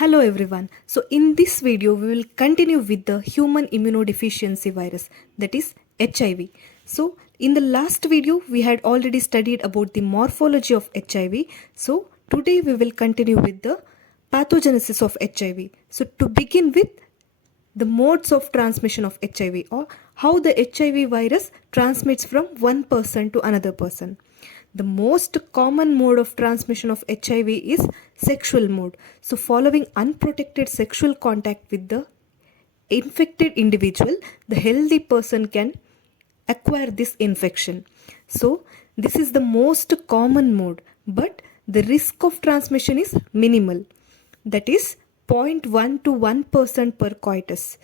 Hello everyone. So in this video we will continue with the human immunodeficiency virus, that is HIV. So in the last video we had already studied about the morphology of HIV. So today we will continue with the pathogenesis of HIV. So to begin with, the modes of transmission of HIV, or how the HIV virus transmits from one person to another person. The most common mode of transmission of HIV is sexual mode. So following unprotected sexual contact with the infected individual, the healthy person can acquire this infection. So this is the most common mode, but the risk of transmission is minimal, that is 0.1 to 1% per coitus.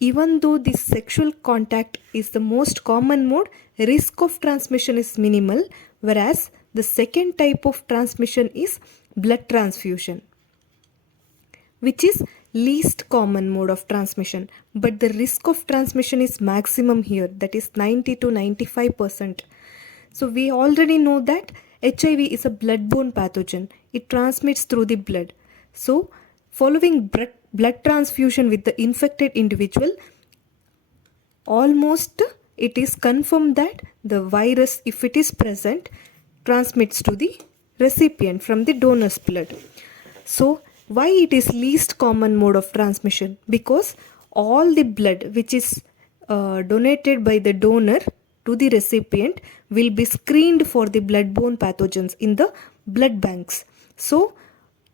Even though this sexual contact is the most common mode, risk of transmission is minimal, whereas the second type of transmission is blood transfusion, which is least common mode of transmission, but the risk of transmission is maximum here, that is 90 to 95%. So we already know that HIV is a bloodborne pathogen. It transmits through the blood. So following blood transfusion with the infected individual, almost it is confirmed that the virus, if it is present, transmits to the recipient from the donor's blood. So why it is least common mode of transmission? Because all the blood which is donated by the donor to the recipient will be screened for the bloodborne pathogens in the blood banks. So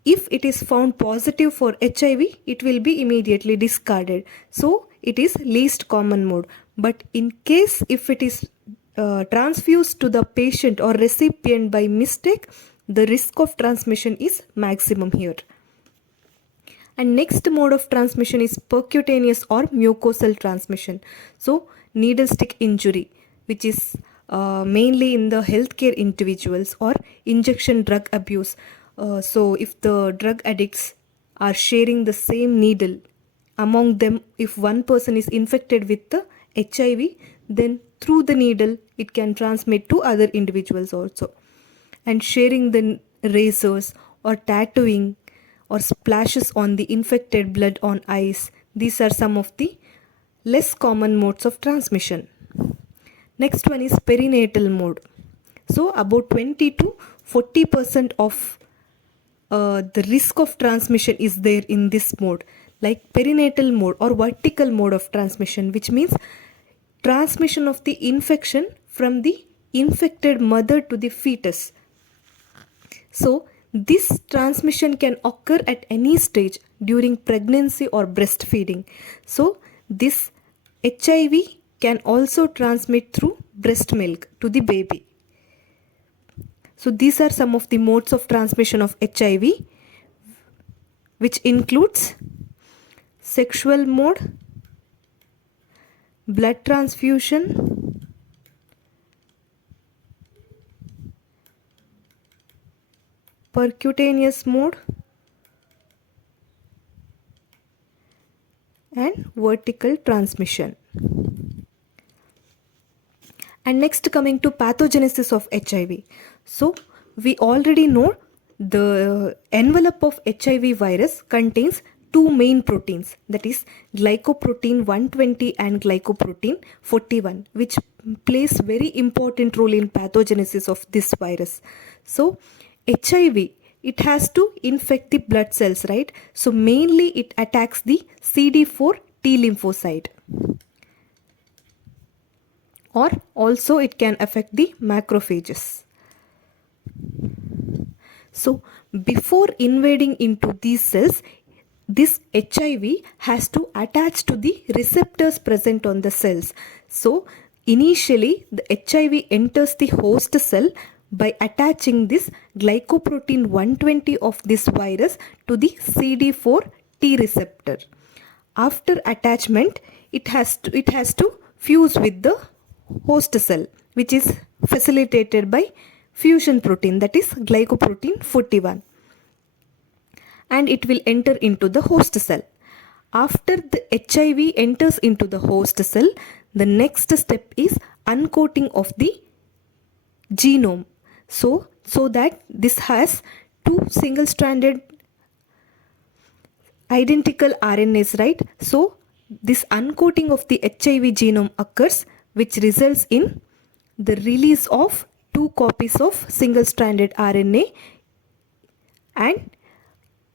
if it is found positive for HIV, it will be immediately discarded. So it is least common mode. But in case if it is transfused to the patient or recipient by mistake, the risk of transmission is maximum here. And next mode of transmission is percutaneous or mucosal transmission. So needle stick injury, which is mainly in the healthcare individuals, or injection drug abuse. So if the drug addicts are sharing the same needle among them, if one person is infected with the HIV, then through the needle it can transmit to other individuals also. And sharing the razors or tattooing or splashes on the infected blood on eyes, these are some of the less common modes of transmission. Next one is perinatal mode. So about 20 to 40% of the risk of transmission is there in this mode, like perinatal mode or vertical mode of transmission, which means transmission of the infection from the infected mother to the fetus. So this transmission can occur at any stage during pregnancy or breastfeeding. So this HIV can also transmit through breast milk to the baby. So these are some of the modes of transmission of HIV, which includes sexual mode, blood transfusion, percutaneous mode, and vertical transmission. And next, coming to pathogenesis of HIV. So we already know the envelope of HIV virus contains two main proteins, that is glycoprotein 120 and glycoprotein 41, which plays very important role in pathogenesis of this virus. So HIV, it has to infect the blood cells, right? So mainly it attacks the CD4 T lymphocyte, or also it can affect the macrophages. So before invading into these cells, this HIV has to attach to the receptors present on the cells. So initially the HIV enters the host cell by attaching this glycoprotein 120 of this virus to the CD4 T receptor. After attachment, it has to fuse with the host cell, which is facilitated by fusion protein, that is glycoprotein 41, and it will enter into the host cell. After the HIV enters into the host cell, the next step is uncoating of the genome, so that this has two single stranded identical RNAs, right? So this uncoating of the HIV genome occurs, which results in the release of 2 copies of single-stranded RNA, and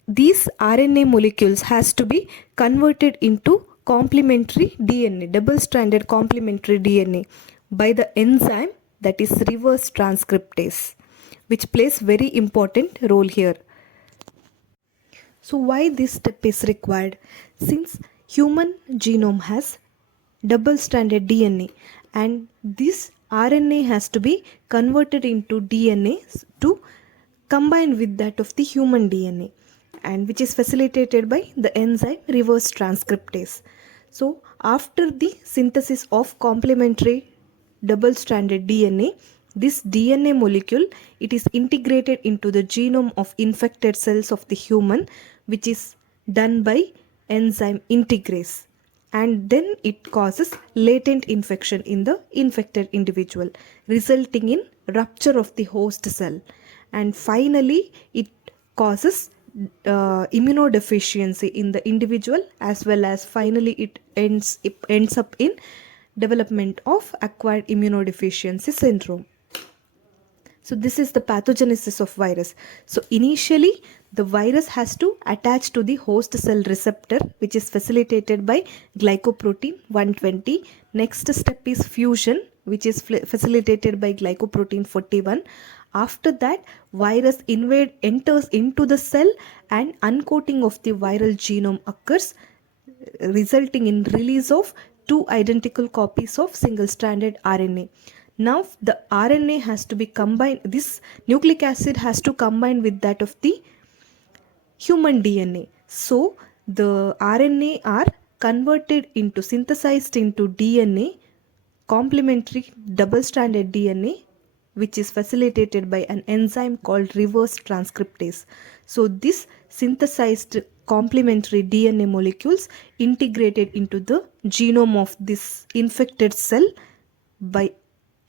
these RNA molecules has to be converted into complementary DNA, double-stranded complementary DNA by the enzyme that is reverse transcriptase, which plays very important role here. So why this step is required? Since human genome has double-stranded DNA and this RNA has to be converted into DNA to combine with that of the human DNA, and which is facilitated by the enzyme reverse transcriptase. So after the synthesis of complementary double-stranded DNA, this DNA molecule, it is integrated into the genome of infected cells of the human, which is done by enzyme integrase, and then it causes latent infection in the infected individual, resulting in rupture of the host cell, and finally it causes immunodeficiency in the individual, as well as finally it ends up in development of acquired immunodeficiency syndrome. So this is the pathogenesis of virus. So initially the virus has to attach to the host cell receptor, which is facilitated by glycoprotein 120. Next step is fusion, which is facilitated by glycoprotein 41. After that, virus enters into the cell and uncoating of the viral genome occurs, resulting in release of 2 identical copies of single-stranded RNA. Now the RNA has to be combined, this nucleic acid has to combine with that of the human DNA. So the RNA are converted into, synthesized into DNA, complementary double-stranded DNA, which is facilitated by an enzyme called reverse transcriptase. So this synthesized complementary DNA molecules integrated into the genome of this infected cell by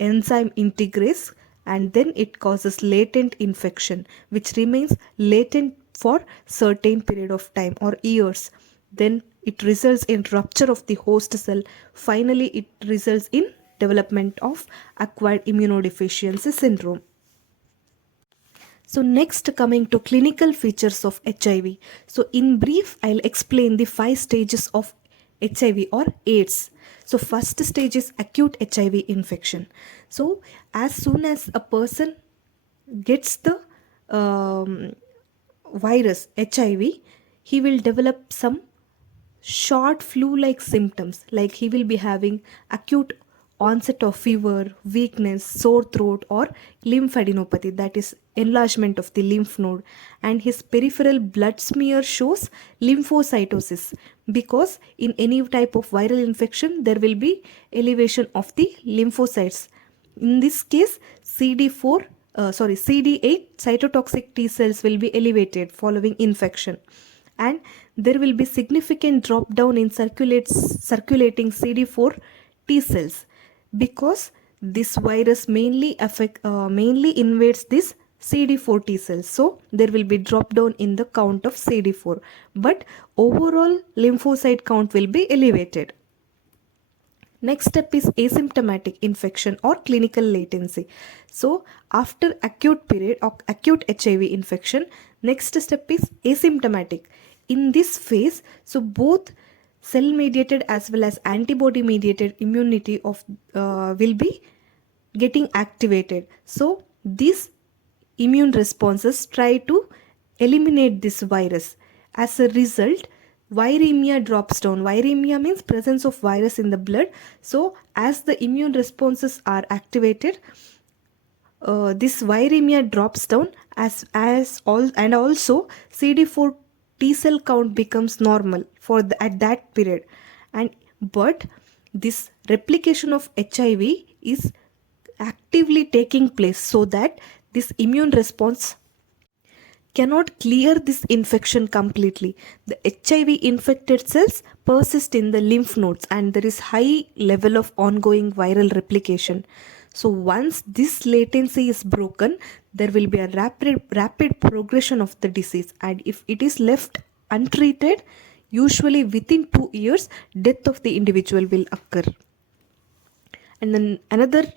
enzyme integrase, and then it causes latent infection, which remains latent for certain period of time or years. Then it results in rupture of the host cell. Finally it results in development of acquired immunodeficiency syndrome. So next, coming to clinical features of HIV. So in brief, I'll explain the 5 stages of HIV or AIDS. So first stage is acute HIV infection. So as soon as a person gets the virus HIV, he will develop some short flu-like symptoms, like he will be having acute onset of fever, weakness, sore throat, or lymphadenopathy, that is enlargement of the lymph node, and his peripheral blood smear shows lymphocytosis, because in any type of viral infection there will be elevation of the lymphocytes. In this case CD8 cytotoxic T cells will be elevated following infection, and there will be significant drop down in circulating CD4 T cells, because this virus mainly invades this CD4 T cells. So there will be drop down in the count of CD4, but overall lymphocyte count will be elevated. Next step is asymptomatic infection or clinical latency. So after acute period or acute HIV infection, next step is asymptomatic. In this phase, so both cell mediated as well as antibody mediated immunity of will be getting activated. So these immune responses try to eliminate this virus. As a result, viremia drops down. Viremia means presence of virus in the blood. So as the immune responses are activated, this viremia drops down and also CD4 T cell count becomes normal at that period. But this replication of HIV is actively taking place, so that this immune response cannot clear this infection completely. The HIV infected cells persist in the lymph nodes, and there is high level of ongoing viral replication. So once this latency is broken, there will be a rapid progression of the disease, and if it is left untreated, usually within 2 years, death of the individual will occur. And then another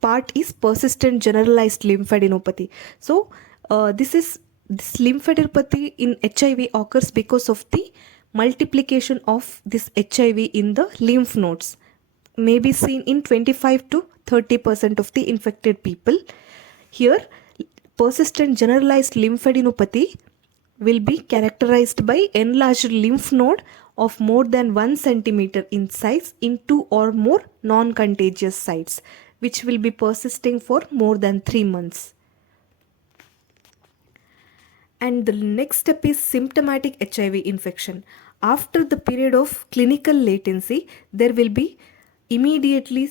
part is persistent generalized lymphadenopathy. So this lymphadenopathy in HIV occurs because of the multiplication of this HIV in the lymph nodes, may be seen in 25 to 30% of the infected people. Here, persistent generalized lymphadenopathy will be characterized by enlarged lymph node of more than 1 centimeter in size in 2 or more non-contagious sites, which will be persisting for more than 3 months. And the next step is symptomatic HIV infection. After the period of clinical latency, there will be immediately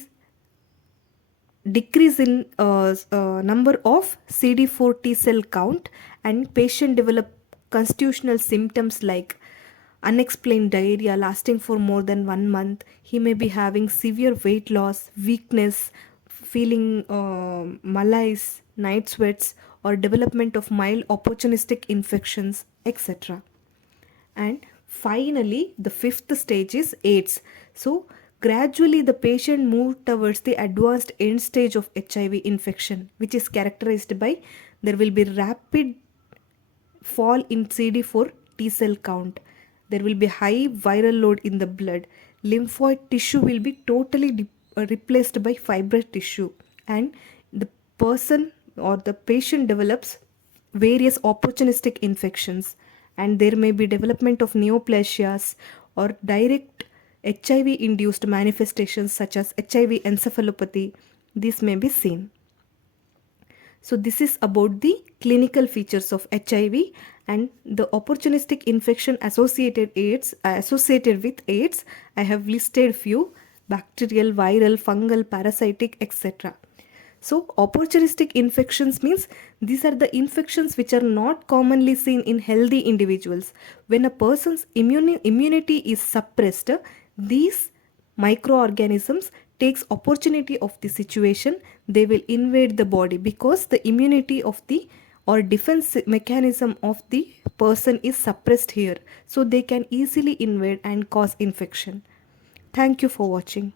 decrease in number of CD4 T cell count, and patient develop constitutional symptoms like unexplained diarrhea lasting for more than 1 month. He may be having severe weight loss, weakness, feeling malaise, night sweats, or development of mild opportunistic infections, etc. And finally, the fifth stage is AIDS. So, gradually the patient moved towards the advanced end stage of HIV infection, which is characterized by there will be rapid fall in CD4 T cell count. There will be high viral load in the blood. Lymphoid tissue will be totally replaced by fibrous tissue, and the person or the patient develops various opportunistic infections, and there may be development of neoplasias or direct HIV induced manifestations such as HIV encephalopathy. This may be seen. So this is about the clinical features of HIV and the opportunistic infection associated with AIDS. I have listed few: bacterial, viral, fungal, parasitic, etc. So opportunistic infections means these are the infections which are not commonly seen in healthy individuals. When a person's immunity is suppressed, these microorganisms takes opportunity of the situation. They will invade the body because the immunity of the or defense mechanism of the person is suppressed here, so they can easily invade and cause infection. Thank you for watching.